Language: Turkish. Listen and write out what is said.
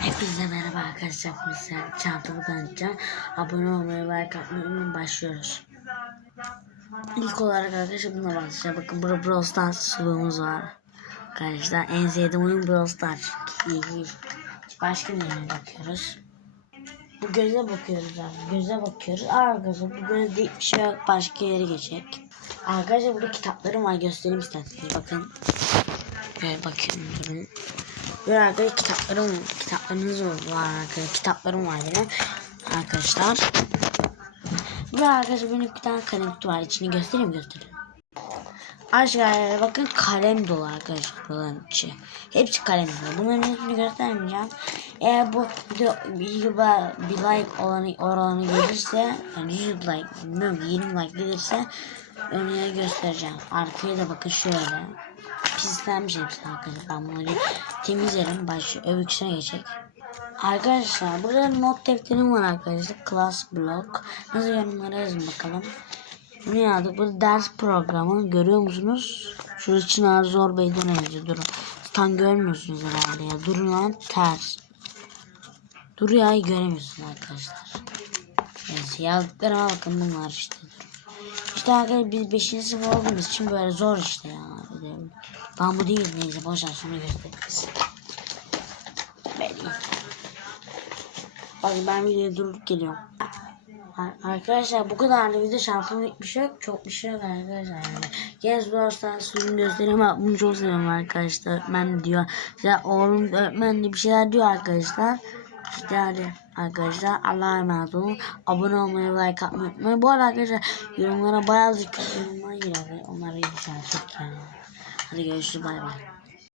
Hepinize merhaba arkadaşlar. Size çantamı tanıtacağım. Abone olmayı, like atmayı unutmayın. Başlıyoruz. İlk olarak arkadaşlar bununla başlayacağım. Bakın burada Brawl Stars suluğumuz var. Arkadaşlar en sevdiğim oyun Brawl Stars. Başka nereye bakıyoruz? Bu göze bakıyoruz abi. Göze bakıyoruz. Arkadaşlar bu göze değil bir şey yok. Başka yere geçecek. Arkadaşlar burada kitaplarım var. Göstereyim isterseniz. Bakın. Böyle bakın durun. Böyle arkadaşlar kitaplarım kitaplarınız var arkadaşlar. Kitaplarım var benim. Arkadaşlar. Böyle arkadaşlar benim bir tane kalem var. İçini göstereyim göstereyim. Arkadaşlar bakın kalem dolu arkadaşlar buranın içi. Hepsi kalem dolu. Bunların hiçbirini göstermeyeceğim. Eğer bu video bir, bir like oranı, oranı gelirse yani 100 like bilmiyorum 20 like gelirse önüne göstereceğim. Arkaya da bakın şöyle. Pislenmiş hepsi arkadaşlar. Ben bunları temizlerim. Baş öbüksüne geçecek. Arkadaşlar burada not defterim var arkadaşlar. Class block. Nasıl yorumlara yazın bakalım. Ne yazdık? Bu ders programı. Görüyor musunuz? Şurada Çınar Zor Bey'den yazıyor. Durun. Tam görmüyorsunuz herhalde ya. Durun lan ters. Dur ya göremiyorsunuz arkadaşlar. Neyse yazdıklarıma bakın bunlar işte. İşte arkadaşlar biz 5. sınıf olduğumuz için böyle zor işte ya. Ben bu değil neyse boş ver sonra gösteririz. Ben Bak ben videoya durup geliyorum. Ar- Arkadaşlar bu kadar da video şarkımlık bir şey yok. Çok bir şey yok arkadaşlar yani. Genç Brostar sunum göstereyim bunu çok seviyorum arkadaşlar. Öğretmen diyor. Ya oğlum öğretmen de bir şeyler diyor arkadaşlar. Hadi arkadaşlar Allah'a emanet olun. Abone olmayı, like atmayı unutmayın. Bu arada arkadaşlar yorumlara bayağı kötü yorumlar geliyor. Onları iyi yani. Hadi görüşürüz bay bay.